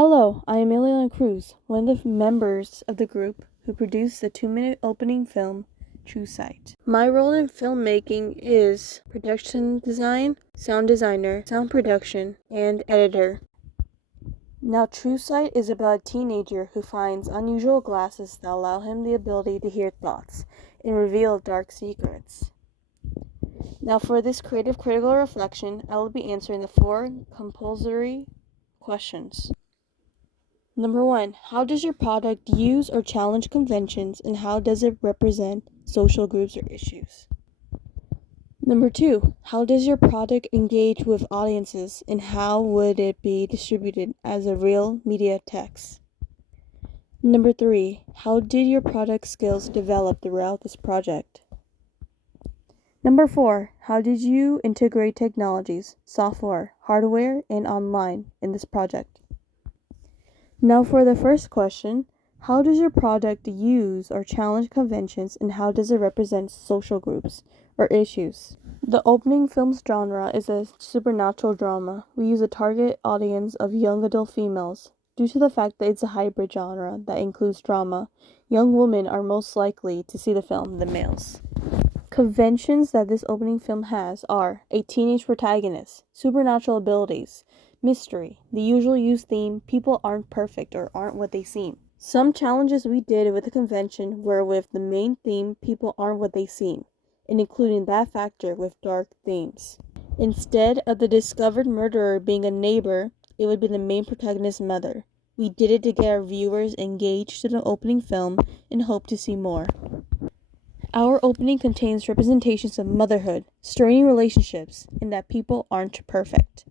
Hello, I am Ileana Cruz, one of the members of the group who produced the 2-minute opening film, True Sight. My role in filmmaking is production design, sound designer, sound production, and editor. Now, True Sight is about a teenager who finds unusual glasses that allow him the ability to hear thoughts and reveal dark secrets. Now, for this creative critical reflection, I will be answering the 4 compulsory questions. Number 1, how does your product use or challenge conventions, and how does it represent social groups or issues? Number 2, how does your product engage with audiences, and how would it be distributed as a real media text? Number 3, how did your product skills develop throughout this project? Number 4, how did you integrate technologies, software, hardware, and online in this project? Now for the first question, how does your product use or challenge conventions, and how does it represent social groups or issues? The opening film's genre is a supernatural drama. We use a target audience of young adult females. Due to the fact that it's a hybrid genre that includes drama, young women are most likely to see the film than males. Conventions that this opening film has are a teenage protagonist, supernatural abilities, mystery, the usual used theme, people aren't perfect or aren't what they seem. Some challenges we did with the convention were with the main theme, people aren't what they seem, and including that factor with dark themes. Instead of the discovered murderer being a neighbor, it would be the main protagonist's mother. We did it to get our viewers engaged to the opening film and hope to see more. Our opening contains representations of motherhood, straining relationships, and that people aren't perfect.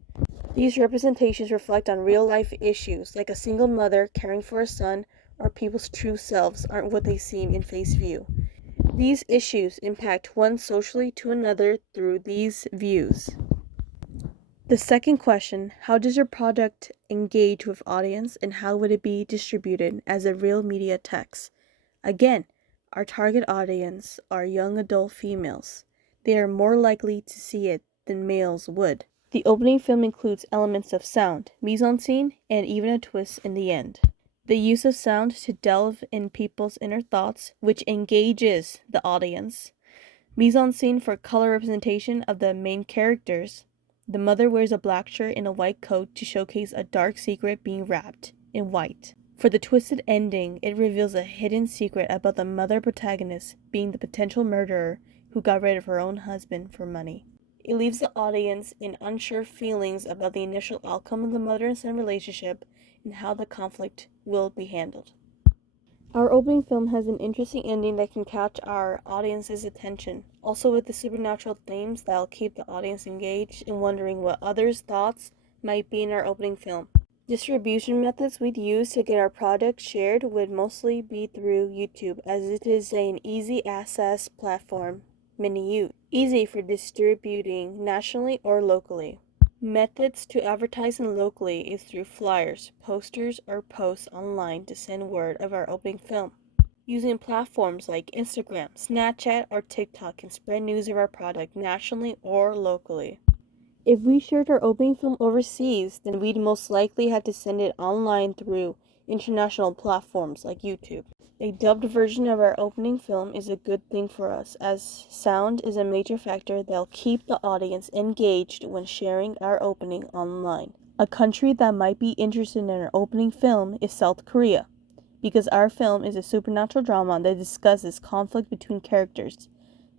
These representations reflect on real-life issues like a single mother caring for a son, or people's true selves aren't what they seem in face view. These issues impact one socially to another through these views. The second question, how does your product engage with audience, and how would it be distributed as a real media text? Again, our target audience are young adult females. They are more likely to see it than males would. The opening film includes elements of sound, mise-en-scene, and even a twist in the end. The use of sound to delve in people's inner thoughts, which engages the audience. Mise-en-scene for color representation of the main characters. The mother wears a black shirt and a white coat to showcase a dark secret being wrapped in white. For the twisted ending, it reveals a hidden secret about the mother protagonist being the potential murderer who got rid of her own husband for money. It leaves the audience in unsure feelings about the initial outcome of the mother and son relationship and how the conflict will be handled. Our opening film has an interesting ending that can catch our audience's attention, also with the supernatural themes that'll keep the audience engaged and wondering what others' thoughts might be in our opening film. Distribution methods we'd use to get our product shared would mostly be through YouTube, as it is an easy access platform, many use. Easy for distributing nationally or locally. Methods to advertising locally is through flyers, posters, or posts online to send word of our opening film. Using platforms like Instagram, Snapchat, or TikTok can spread news of our product nationally or locally. If we shared our opening film overseas, then we'd most likely have to send it online through international platforms like YouTube. A dubbed version of our opening film is a good thing for us, as sound is a major factor that'll keep the audience engaged when sharing our opening online. A country that might be interested in our opening film is South Korea, because our film is a supernatural drama that discusses conflict between characters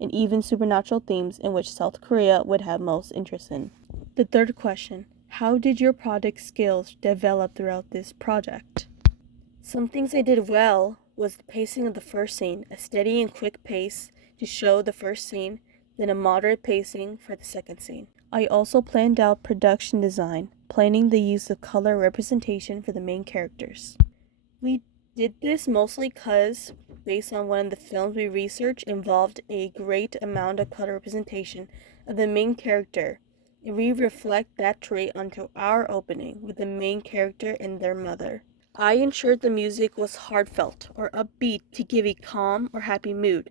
and even supernatural themes in which South Korea would have most interest in. The third question, how did your product skills develop throughout this project? Some things I did well was the pacing of the first scene, a steady and quick pace to show the first scene, then a moderate pacing for the second scene. I also planned out production design, planning the use of color representation for the main characters. We did this mostly because, based on one of the films we researched, involved a great amount of color representation of the main character, and we reflect that trait onto our opening with the main character and their mother. I ensured the music was heartfelt or upbeat to give a calm or happy mood,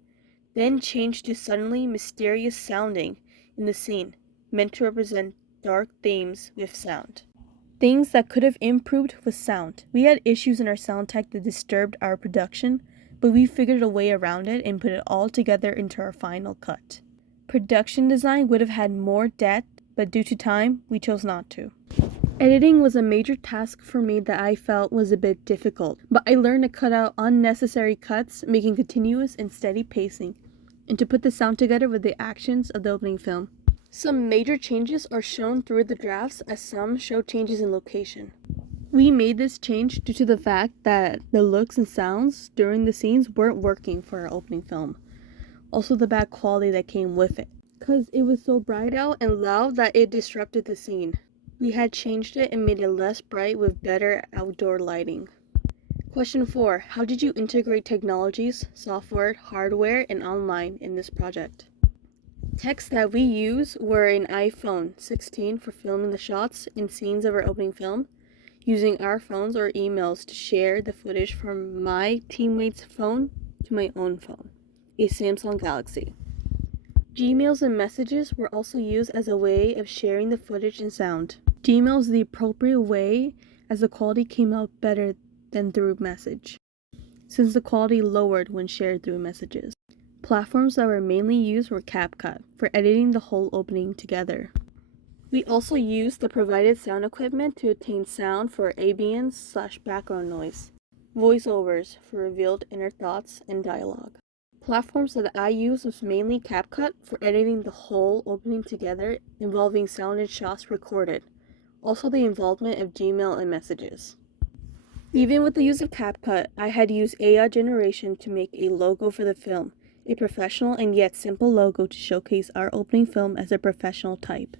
then changed to suddenly mysterious sounding in the scene, meant to represent dark themes with sound. Things that could have improved was sound. We had issues in our sound tech that disturbed our production, but we figured a way around it and put it all together into our final cut. Production design would have had more depth, but due to time, we chose not to. Editing was a major task for me that I felt was a bit difficult, but I learned to cut out unnecessary cuts, making continuous and steady pacing, and to put the sound together with the actions of the opening film. Some major changes are shown through the drafts, as some show changes in location. We made this change due to the fact that the looks and sounds during the scenes weren't working for our opening film. Also the bad quality that came with it, because it was so bright out and loud that it disrupted the scene. We had changed it and made it less bright with better outdoor lighting. Question 4. How did you integrate technologies, software, hardware, and online in this project? Techs that we use were an iPhone 16 for filming the shots and scenes of our opening film, using our phones or emails to share the footage from my teammate's phone to my own phone, a Samsung Galaxy. Gmails and messages were also used as a way of sharing the footage and sound. Gmail is the appropriate way as the quality came out better than through message, since the quality lowered when shared through messages. Platforms that were mainly used were CapCut for editing the whole opening together. We also used the provided sound equipment to obtain sound for ambience/background noise, voiceovers for revealed inner thoughts and dialogue. Platforms that I used was mainly CapCut for editing the whole opening together, involving sound and shots recorded, also the involvement of Gmail and messages. Even with the use of CapCut, I had used AI generation to make a logo for the film, a professional and yet simple logo to showcase our opening film as a professional type.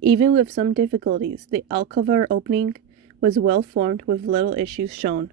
Even with some difficulties, the outcome of our opening was well formed with little issues shown.